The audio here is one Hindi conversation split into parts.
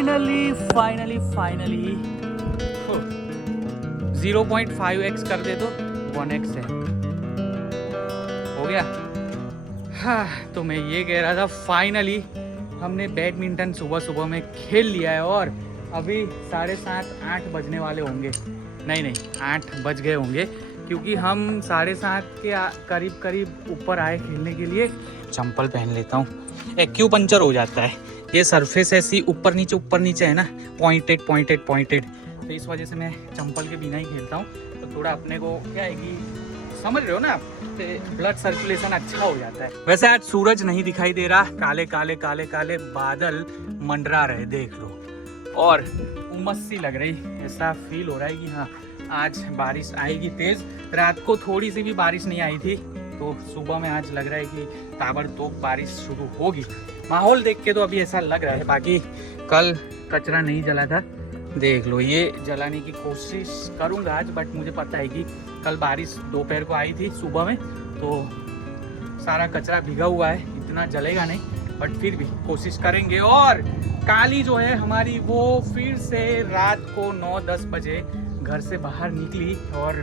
फाइनली 0.5x कर दे तो 1x है, हो गया। हाँ, तो मैं ये कह रहा था फाइनली हमने बैडमिंटन सुबह सुबह में खेल लिया है और अभी 7:30 8 बजने वाले होंगे। नहीं 8 बज गए होंगे, क्योंकि हम 7:30 के करीब करीब ऊपर आए खेलने के लिए। चंपल पहन लेता हूँ, एक्यूपंक्चर हो जाता है। ये सरफेस ऐसी ऊपर नीचे है ना, पॉइंटेड, तो इस वजह से मैं चंपल के बिना ही खेलता हूँ। तो थोड़ा अपने को क्या है कि समझ रहे हो ना, ब्लड सर्कुलेशन अच्छा हो जाता है। वैसे आज सूरज नहीं दिखाई दे रहा, काले बादल मंडरा रहे, देख लो, और उमस सी लग रही, ऐसा फील हो रहा है कि हाँ आज बारिश आएगी तेज। रात को थोड़ी सी भी बारिश नहीं आई थी, तो सुबह में आज लग रहा है कि ताबड़तोड़ बारिश शुरू होगी। माहौल देख के तो अभी ऐसा लग रहा है। बाकी कल कचरा नहीं जला था, देख लो, ये जलाने की कोशिश करूंगा आज, बट मुझे पता है कि कल बारिश दोपहर को आई थी सुबह में, तो सारा कचरा भीगा हुआ है, इतना जलेगा नहीं, बट फिर भी कोशिश करेंगे। और काली जो है हमारी, वो फिर से रात को 9-10 बजे घर से बाहर निकली और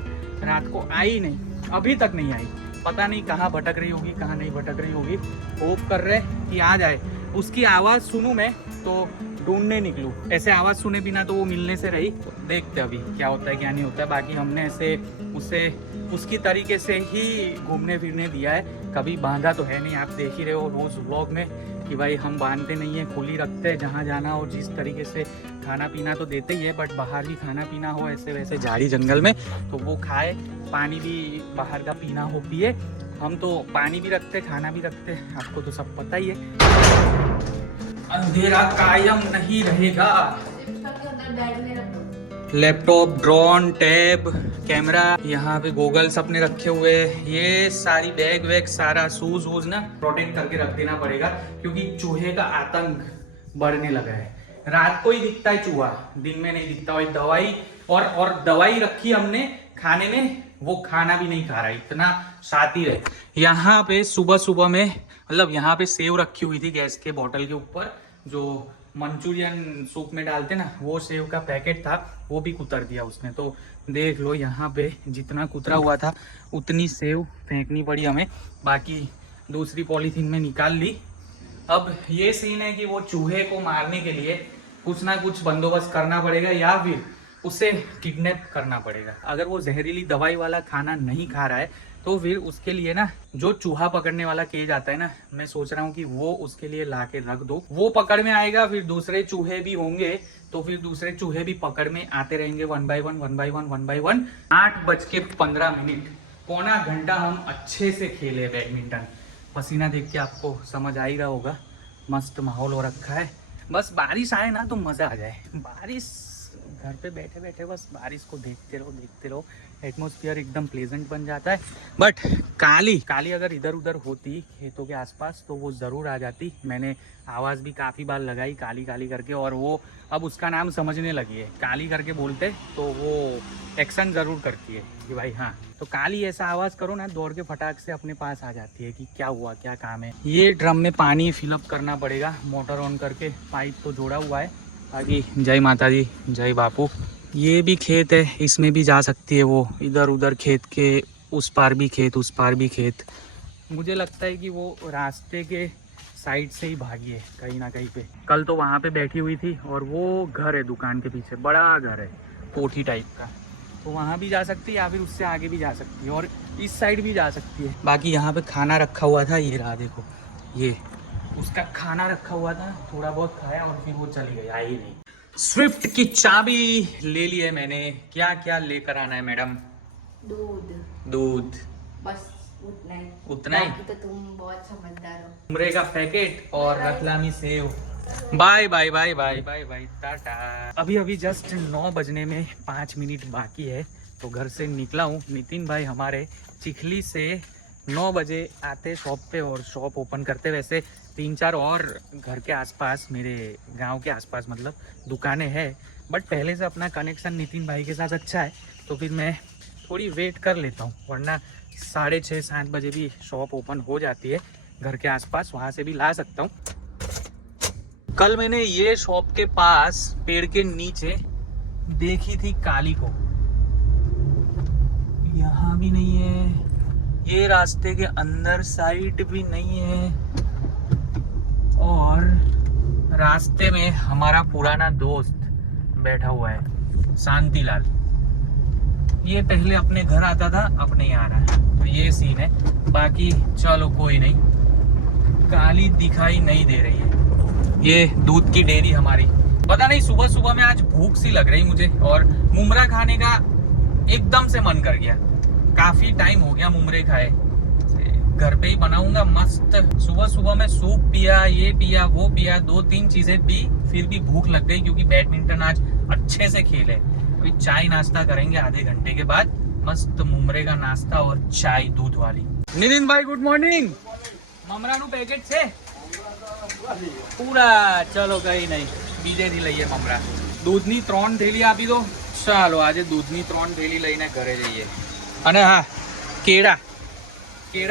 रात को आई नहीं, अभी तक नहीं आई। पता नहीं कहाँ भटक रही होगी, कहाँ नहीं भटक रही होगी। होप कर रहे कि आ जाए, उसकी आवाज़ सुनूं मैं तो ढूंढने निकलूं। ऐसे आवाज़ सुने बिना तो वो मिलने से रही। तो देखते अभी क्या होता है क्या नहीं होता है। बाकी हमने ऐसे उसे उसकी तरीके से ही घूमने फिरने दिया है, कभी बांधा तो है नहीं। आप देख ही रहे हो रोज़ व्लॉग में कि भाई हम बांधते नहीं है, खुली रखते हैं, जहाँ जाना हो जिस तरीके से खाना पीना तो देते ही है, बट बाहर भी खाना पीना हो ऐसे वैसे झाड़ी जंगल में तो वो खाए, पानी भी बाहर का पीना हो पिए। हम तो पानी भी रखते, खाना भी रखते, आपको तो सब पता ही है। अंधेरा कायम नहीं रहेगा। लैपटॉप, ड्रोन, टैब, कैमरा, यहाँ पे गॉगल्स अपने रखे हुए, ये सारी बैग वैग, सारा शूज वूज ना प्रोटेक्ट करके रख देना पड़ेगा, क्योंकि चूहे का आतंक बढ़ने लगा है। रात को ही दिखता है चूहा, दिन में नहीं दिखता। और दवाई और दवाई रखी हमने खाने में, वो खाना भी नहीं खा रहा, इतना शातिर है। यहाँ पे सुबह सुबह में, मतलब यहाँ पे सेव रखी हुई थी गैस के बॉटल के ऊपर, जो मंचूरियन सूप में डालते ना, वो सेव का पैकेट था, वो भी कुतर दिया उसने। तो देख लो यहाँ पे जितना कुतरा हुआ था उतनी सेव फेंकनी पड़ी हमें, बाकी दूसरी पॉलीथीन में निकाल ली। अब ये सीन है कि वो चूहे को मारने के लिए कुछ ना कुछ बंदोबस्त करना पड़ेगा, या फिर उसे किडनैप करना पड़ेगा। अगर वो जहरीली दवाई वाला खाना नहीं खा रहा है तो फिर उसके लिए ना जो चूहा पकड़ने वाला केज आता है ना, मैं सोच रहा हूँ कि वो उसके लिए ला के रख दो। वो पकड़ में आएगा, फिर दूसरे चूहे भी होंगे, तो फिर दूसरे चूहे भी पकड़ में आते रहेंगे, 1 by 1। 8:15, पौना घंटा हम अच्छे से खेले बैडमिंटन। पसीना देख के आपको समझ आ ही रहा होगा, मस्त माहौल हो रखा है। बस बारिश आए ना तो मज़ा आ जाए। बारिश, घर पे बैठे बैठे बस बारिश को देखते रहो, एटमॉस्फेयर एकदम प्लेजेंट बन जाता है। बट काली अगर इधर उधर होती खेतों के आसपास तो वो ज़रूर आ जाती। मैंने आवाज़ भी काफ़ी बार लगाई काली करके, और वो अब उसका नाम समझने लगी है। काली करके बोलते तो वो एक्शन ज़रूर करती है कि भाई हाँ, तो काली ऐसा आवाज़ करो ना, दौड़ के फटाक से अपने पास आ जाती है कि क्या हुआ, क्या काम है। ये ड्रम में पानी फिलअप करना पड़ेगा, मोटर ऑन करके, पाइप तो जोड़ा हुआ है। बाकी जय माता दी, जय बापू। ये भी खेत है, इसमें भी जा सकती है वो, इधर उधर खेत के उस पार भी खेत, उस पार भी खेत। मुझे लगता है कि वो रास्ते के साइड से ही भागी है कहीं ना कहीं पे। कल तो वहाँ पे बैठी हुई थी, और वो घर है दुकान के पीछे, बड़ा घर है कोठी टाइप का, तो वहाँ भी जा सकती है, या फिर उससे आगे भी जा सकती है, और इस साइड भी जा सकती है। बाकी यहाँ पे खाना रखा हुआ था, ये रहा देखो, ये उसका खाना रखा हुआ था, थोड़ा बहुत खाया और फिर वो चली गई, आई नहीं। स्विफ्ट की चाबी ले ली है मैंने। क्या क्या लेकर आना है मैडम? दूध बस उतना ही। तो तुम बहुत समझदार हो। उमरे का पैकेट और Ratlami sev. Bye bye bye bye bye bye, tata. अभी जस्ट 9 बजने में 5 मिनट बाकी है, तो घर से निकला हूँ। नितिन भाई हमारे चिखली से 9 बजे आते शॉप पे, और शॉप ओपन करते। वैसे 3-4 और घर के आसपास, मेरे गांव के आसपास मतलब दुकानें हैं, बट पहले से अपना कनेक्शन नितिन भाई के साथ अच्छा है, तो फिर मैं थोड़ी वेट कर लेता हूँ, वरना 6:30-7 बजे भी शॉप ओपन हो जाती है घर के आसपास, वहाँ से भी ला सकता हूँ। कल मैंने ये शॉप के पास पेड़ के नीचे देखी थी काली को, यहाँ भी नहीं है, ये रास्ते के अंदर साइड भी नहीं है, और रास्ते में हमारा पुराना दोस्त बैठा हुआ है शांतिलाल। ये पहले अपने घर आता था, अब नहीं आ रहा है, तो ये सीन है। बाकी चलो कोई नहीं, काली दिखाई नहीं दे रही है। ये दूध की डेयरी हमारी, पता नहीं सुबह सुबह में आज भूख सी लग रही मुझे, और मुमरा खाने का एकदम से मन कर गया। काफी टाइम हो गया मुमरे खाए, घर पे ही बनाऊंगा मस्त। सुबह सुबह में सूप पिया, ये पिया, वो पिया, 2-3 चीजें पी, फिर भी भूख लग गई क्योंकि बैडमिंटन आज अच्छे से खेले। अभी चाय नाश्ता करेंगे आधे घंटे के बाद, मस्त मुमरे का नाश्ता और चाय दूध वाली। नितिन भाई गुड मॉर्निंग। ममरा નું પેકેટ છે પૂરા? ચલો કઈ નહીં, બીજેથી લઈએ મમરા। દૂધની 3 થેલી આપી દો। ચાલો આજે દૂધની 3 થેલી લઈને ઘરે જઈએ। અને હા, કેળા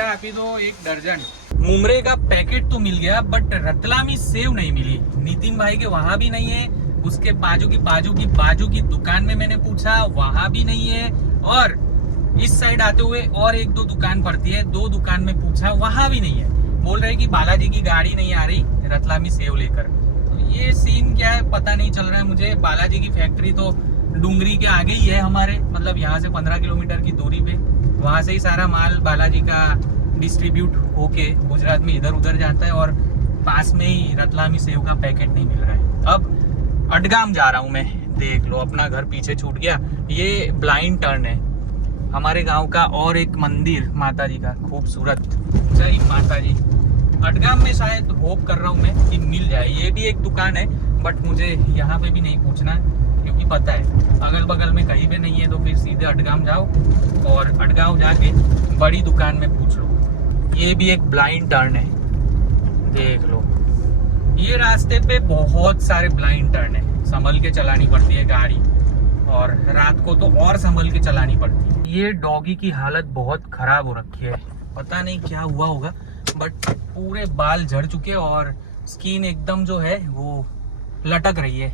આપી दो 1 दर्जन। मुमरे का पैकेट तो मिल गया, बट रतलामी सेव नहीं मिली। नितिन भाई के वहां भी नहीं है, उसके बाजू की दुकान में मैंने पूछा, वहां भी नहीं है, और इस साइड आते हुए और 1-2 दुकान पड़ती है, 2 दुकान में पूछा, वहां भी नहीं है। बोल रहे कि बालाजी की गाड़ी नहीं आ रही रतलामी सेव लेकर। तो ये सीन क्या है पता नहीं चल रहा है मुझे। बालाजी की फैक्ट्री तो डूंगरी के आगे ही है हमारे, मतलब यहाँ से 15 किलोमीटर की दूरी पे। वहां से ही सारा माल बालाजी का डिस्ट्रीब्यूट होके गुजरात में इधर उधर जाता है, और पास में ही रतलामी सेव का पैकेट नहीं मिल रहा है। अब अडगाम जा रहा हूँ मैं, देख लो अपना घर पीछे छूट गया। ये ब्लाइंड टर्न है हमारे गांव का, और एक मंदिर माता जी का खूबसूरत, जय माता जी। अडगाम में शायद होप कर रहा हूँ मैं कि मिल जाए। ये भी एक दुकान है, बट मुझे यहाँ पे भी नहीं पूछना क्योंकि पता है अगल बगल में कहीं पे नहीं है, तो फिर सीधे अडगाम जाओ और अडगाम जाके बड़ी दुकान में पूछ लो। ये भी एक ब्लाइंड टर्न है, देख लो। ये रास्ते पे बहुत सारे ब्लाइंड टर्न है, संभल के चलानी पड़ती है गाड़ी, और रात को तो और संभल के चलानी पड़ती है। ये डॉगी की हालत बहुत खराब हो रखी है, पता नहीं क्या हुआ होगा, बट पूरे बाल झड़ चुके और स्किन एकदम जो है वो लटक रही है।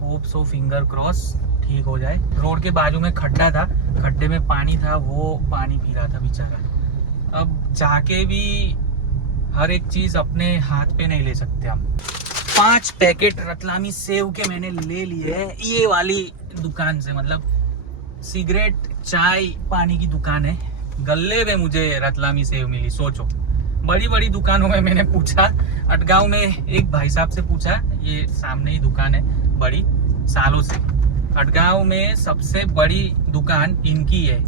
होप सो, फिंगर क्रॉस ठीक हो जाए। रोड के बाजू में खड्डा था, खड्डे में पानी था, वो पानी पी रहा था बेचारा। अब जाके भी हर एक चीज अपने हाथ पे नहीं ले सकते हम। 5 पैकेट रतलामी सेव के मैंने ले लिए हैं ये वाली दुकान से, मतलब सिगरेट, चाय, पानी की दुकान है। गल्ले में मुझे रतलामी सेव मिली, सोचो। बड़ी बड़ी दुकानों में मैंने पूछा, अटगांव में एक भाई साहब से पूछा, ये सामने ही दुकान है बड़ी, सालों से। अटगांव में सबसे बड़ी दुकान इनकी है।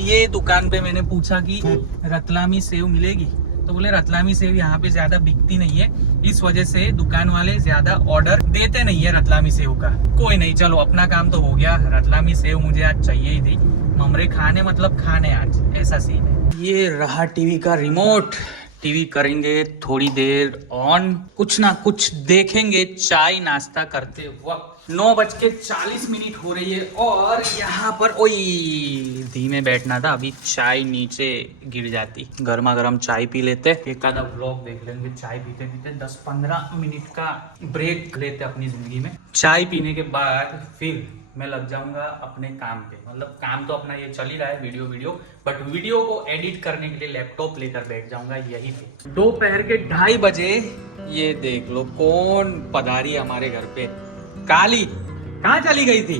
ये दुकान पे मैंने पूछा कि रतलामी सेव मिलेगी, तो बोले रतलामी सेव यहाँ पे ज्यादा बिकती नहीं है, इस वजह से दुकान वाले ज्यादा ऑर्डर देते नहीं है रतलामी सेव का। कोई नहीं, चलो अपना काम तो हो गया। रतलामी सेव मुझे आज चाहिए ही थी। ममरे खाने मतलब खाने, आज ऐसा सीन है। ये रहा टीवी का रिमोट, टीवी करेंगे थोड़ी देर ऑन, कुछ ना कुछ देखेंगे चाय नाश्ता करते वक्त। 9:40 हो रही है, और यहाँ पर ओई धीमे बैठना था, अभी चाय नीचे गिर जाती। गर्मा गर्म चाय पी लेते, एक आधा व्लॉग देख लेंगे चाय पीते पीते। 10-15 मिनट का ब्रेक लेते अपनी जिंदगी में। चाय पीने के बाद फिर मैं लग जाऊंगा अपने काम पे, मतलब काम तो अपना ये चल ही रहा है, वीडियो, बट वीडियो को एडिट करने के लिए लैपटॉप लेकर बैठ जाऊंगा यहीं पे। दोपहर के 2:30 बजे ये देख लो कौन पधारी हमारे घर पे। काली कहाँ चली गई थी?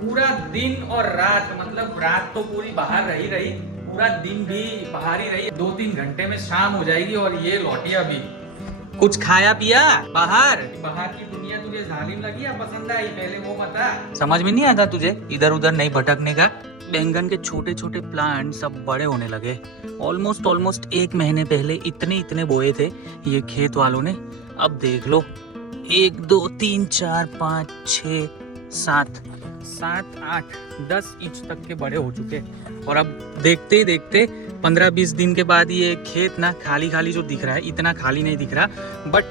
पूरा दिन और रात, मतलब रात तो पूरी बाहर रही, पूरा दिन भी बाहर ही रही। 2-3 घंटे में शाम हो जाएगी, और ये लौटी अभी। कुछ खाया पिया बाहर की दुनिया तुझे जालिम लगी या पसंद आई, पहले वो बता। समझ में नहीं आता तुझे इधर उधर नहीं भटकने का? बैंगन के छोटे छोटे प्लांट सब बड़े होने लगे। ऑलमोस्ट 1 महीने पहले इतने बोए थे ये खेत वालों ने। अब देख लो 1 2 3 4 5 6 7 8 10 इंच तक के बड़े हो चुके। और अब देखते ही देखते 15-20 दिन के बाद ये खेत ना खाली जो दिख रहा है, इतना खाली नहीं दिख रहा, बट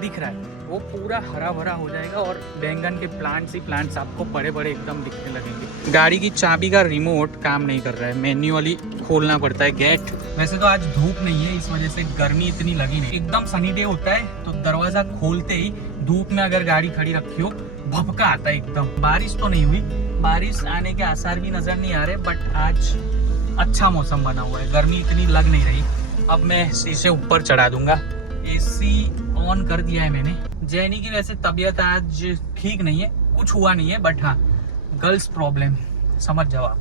दिख रहा है, वो पूरा हरा भरा हो जाएगा, और बैंगन के प्लांट्स आपको बड़े एकदम दिखने लगेंगे। गाड़ी की चाबी का रिमोट काम नहीं कर रहा है, मैन्युअली खोलना पड़ता है गेट। वैसे तो आज धूप नहीं है, इस वजह से गर्मी इतनी लगी नहीं। एकदम सनी डे होता है तो दरवाजा खोलते ही धूप में अगर गाड़ी खड़ी रखी हो भपका आता है एकदम। बारिश तो नहीं हुई, बारिश आने के आसार भी नजर नहीं आ रहे, बट आज अच्छा मौसम बना हुआ है, गर्मी इतनी लग नहीं रही। अब मैं शीशे ऊपर चढ़ा दूंगा। एसी ऑन कर दिया है मैंने। जैनी की वैसे तबीयत आज ठीक नहीं है, कुछ हुआ नहीं है, बट हाँ गर्ल्स प्रॉब्लम समझ जाओ आप,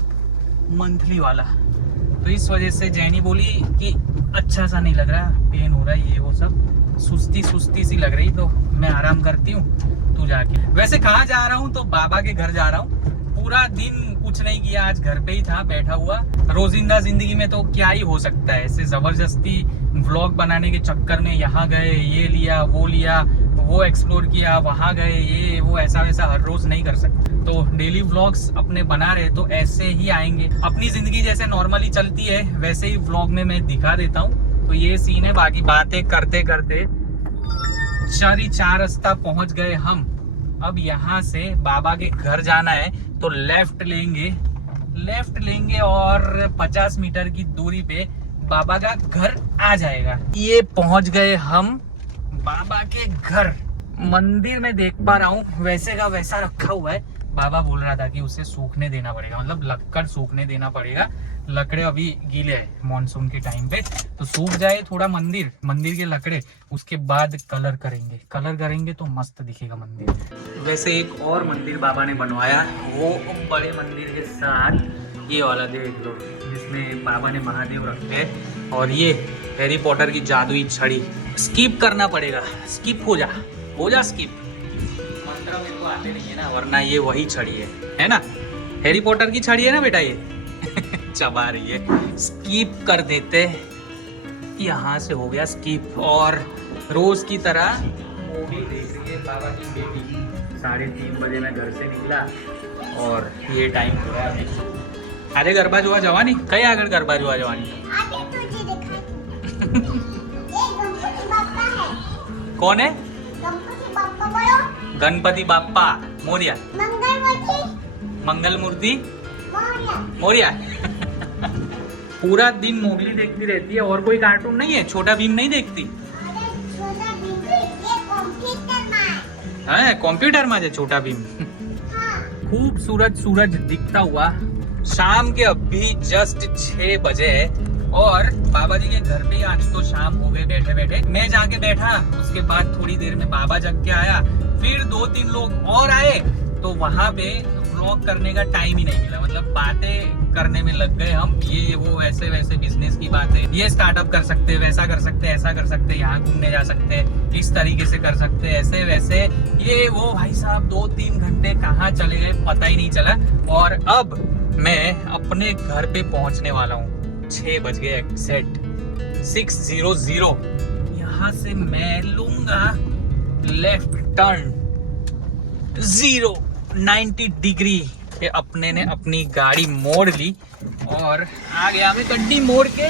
मंथली वाला। तो इस वजह से जैनी बोली कि अच्छा सा नहीं लग रहा, पेन हो रहा है, ये वो सब सुस्ती सुस्ती सी लग रही, तो मैं आराम करती हूँ, तू जाके। वैसे कहाँ जा रहा हूँ, तो बाबा के घर जा रहा हूँ। पूरा दिन कुछ नहीं किया, आज घर पे ही था बैठा हुआ। रोजिंदा जिंदगी में तो क्या ही हो सकता है, ऐसे जबरदस्ती व्लॉग बनाने के चक्कर में यहाँ गए, ये लिया, वो एक्सप्लोर किया, वहाँ गए, ये वो, ऐसा वैसा हर रोज नहीं कर सकते। तो डेली व्लॉग्स अपने बना रहे तो ऐसे ही आएंगे। अपनी जिंदगी जैसे नॉर्मली चलती है वैसे ही व्लॉग में मैं दिखा देता हूँ। तो ये सीन है। बाकी बातें करते करते 4 रास्ता पहुंच गए हम। अब यहाँ से बाबा के घर जाना है तो लेफ्ट लेंगे और 50 मीटर की दूरी पे बाबा का घर आ जाएगा। ये पहुंच गए हम बाबा के घर। मंदिर में देख पा रहा हूँ वैसे का वैसा रखा हुआ है। बाबा बोल रहा था कि उसे सूखने देना पड़ेगा, मतलब लक्कड़ सूखने देना पड़ेगा। लकड़े अभी गीले है मॉनसून के टाइम पे, तो सूख जाए थोड़ा मंदिर के लकड़े, उसके बाद कलर करेंगे तो मस्त दिखेगा मंदिर। वैसे एक और मंदिर बाबा ने बनवाया, वो बड़े मंदिर के साथ ये वाला देख लो, जिसमें बाबा ने महादेव रखे हैं। और ये हैरी पॉटर की जादुई छड़ी। स्किप करना पड़ेगा, स्किप हो जा स्किप। मंत्र मेरे को आते नहीं है ना, वरना ये वही छड़ी है ना, हैरी पॉटर की छड़ी है ना बेटा, ये चबा रही है। स्किप कर देते, यहाँ से हो गया स्किप। और रोज की तरह मूवी देख रही है बाबा की बेटी। 3:30 बजे मैं घर से निकला और ये टाइम हो रहा है अभी। अरे गरबा जुआ जवानी कहीं आगर गरबा जुआ जवानी कौन है? गणपति बाप्पा मोरिया, मंगल मूर्ति मोरिया। पूरा दिन मोगली देखती रहती है, और कोई कार्टून नहीं है? छोटा भीम नहीं देखती? है कंप्यूटर में है छोटा भीम। खूबसूरत सूरज दिखता हुआ शाम के अभी जस्ट 6 बजे है और बाबा जी के घर पे आज तो शाम हो गए बैठे बैठे। मैं जाके बैठा, उसके बाद थोड़ी देर में बाबा जग के आया, फिर 2-3 लोग और आए, तो वहां पे व्लॉग करने का टाइम ही नहीं मिला। मतलब बातें करने में लग गए हम, ये वो ऐसे वैसे बिजनेस की बातें, ये स्टार्टअप कर सकते हैं, वैसा कर सकते हैं, ऐसा कर सकते हैं, यहाँ घूमने जा सकते हैं, इस तरीके से कर सकते हैं, ऐसे वैसे, ये वो। भाई साहब 2-3 घंटे कहाँ चले गए पता ही नहीं चला। और अब मैं अपने घर पे पहुंचने वाला हूँ। 6 बज गए एग्जैक्ट 6:00। यहाँ से मैं लूंगा लेफ्ट टर्न 90 डिग्री। ये अपने ने अपनी गाड़ी मोड़ ली और आ गया मैं गड्डी मोड़ के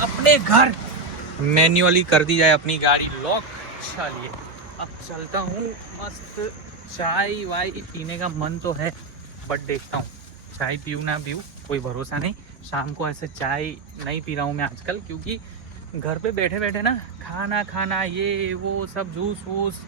अपने घर। मैन्युअली कर दी जाए अपनी गाड़ी लॉक। चलिए अब चलता हूँ। मस्त चाय वाय पीने का मन तो है, बट देखता हूँ चाय पीऊँ ना पीऊँ कोई भरोसा नहीं। शाम को ऐसे चाय नहीं पी रहा हूँ मैं आजकल, क्योंकि घर पे बैठे बैठे ना खाना ये वो सब जूस वूस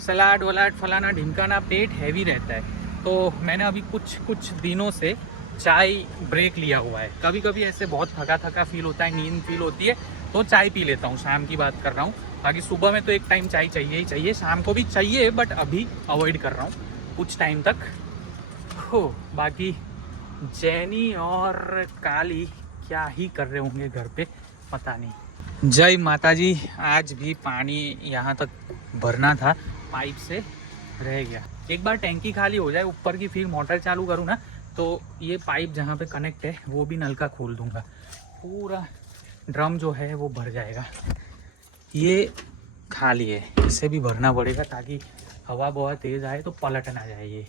सलाद वलाड फलाना ढिमकाना, पेट हैवी रहता है। तो मैंने अभी कुछ दिनों से चाय ब्रेक लिया हुआ है। कभी कभी ऐसे बहुत थका फील होता है, नींद फील होती है, तो चाय पी लेता हूँ। शाम की बात कर रहा हूँ, बाकी सुबह में तो एक टाइम चाय चाहिए ही चाहिए, शाम को भी चाहिए, बट अभी अवॉइड कर रहा हूँ कुछ टाइम तक। हो बाकी जैनी और काली क्या ही कर रहे होंगे घर पे, पता नहीं। जय माता जी। आज भी पानी यहाँ तक भरना था, पाइप से रह गया। एक बार टैंकी खाली हो जाए ऊपर की, फिर मोटर चालू करूँ ना, तो ये पाइप जहाँ पे कनेक्ट है वो भी नल का खोल दूंगा, पूरा ड्रम जो है वो भर जाएगा। ये खाली है, इसे भी भरना पड़ेगा ताकि हवा बहुत तेज आए तो पलट ना जाए ये।